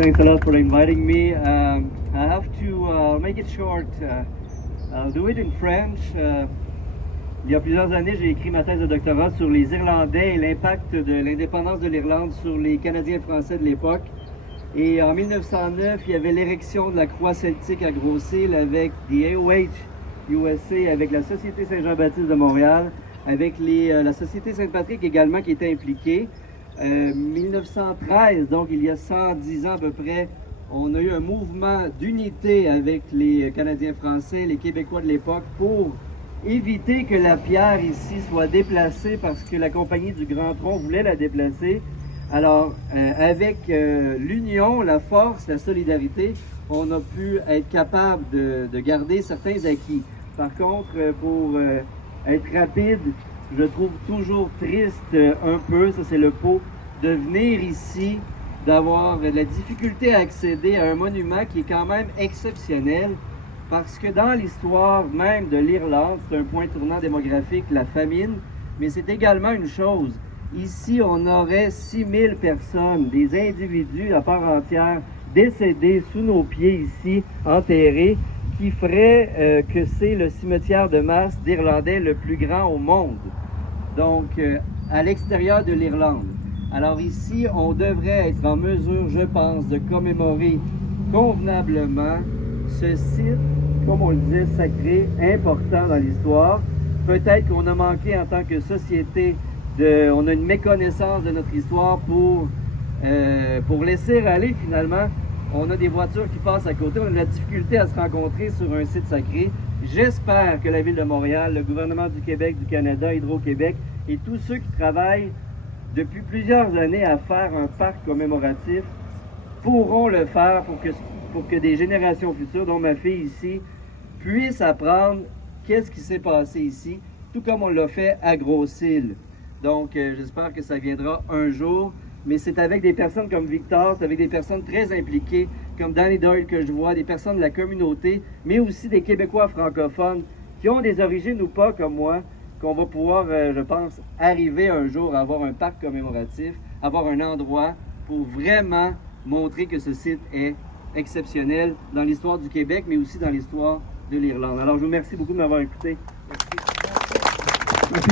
Thanks a lot for inviting me. I have to make it short. I'll do it in French. Il y a plusieurs années, j'ai écrit ma thèse de doctorat sur les Irlandais et l'impact de l'indépendance de l'Irlande sur les Canadiens français de l'époque. Et en 1909, il y avait l'érection de la croix celtique à Gros-Île avec the AOH USA, avec la Société Saint-Jean-Baptiste de Montréal, avec la Société Sainte-Patrick également qui était impliquée. 1913, donc il y a 110 ans à peu près, on a eu un mouvement d'unité avec les Canadiens français, les Québécois de l'époque, pour éviter que la pierre ici soit déplacée parce que la Compagnie du Grand Tronc voulait la déplacer. Alors, avec l'union, la force, la solidarité, on a pu être capable de garder certains acquis. Par contre, pour être rapide, je trouve toujours triste un peu, ça c'est le pot, de venir ici, d'avoir de la difficulté à accéder à un monument qui est quand même exceptionnel, parce que dans l'histoire même de l'Irlande, c'est un point tournant démographique, la famine, mais c'est également une chose. Ici, on aurait 6000 personnes, des individus à part entière, décédés sous nos pieds ici, enterrés, qui ferait que c'est le cimetière de masse d'Irlandais le plus grand au monde. Donc, à l'extérieur de l'Irlande. Alors ici, on devrait être en mesure, je pense, de commémorer convenablement ce site, comme on le disait, sacré, important dans l'histoire. Peut-être qu'on a manqué en tant que société, on a une méconnaissance de notre histoire pour laisser aller finalement. On a des voitures qui passent à côté, on a de la difficulté à se rencontrer sur un site sacré. J'espère que la Ville de Montréal, le gouvernement du Québec, du Canada, Hydro-Québec et tous ceux qui travaillent depuis plusieurs années à faire un parc commémoratif pourront le faire pour que des générations futures, dont ma fille ici, puissent apprendre qu'est-ce qui s'est passé ici, tout comme on l'a fait à Gros-Île. Donc, j'espère que ça viendra un jour. Mais c'est avec des personnes comme Victor, c'est avec des personnes très impliquées, comme Danny Doyle que je vois, des personnes de la communauté, mais aussi des Québécois francophones qui ont des origines ou pas comme moi, qu'on va pouvoir, je pense, arriver un jour à avoir un parc commémoratif, avoir un endroit pour vraiment montrer que ce site est exceptionnel dans l'histoire du Québec, mais aussi dans l'histoire de l'Irlande. Alors, je vous remercie beaucoup de m'avoir écouté. Merci.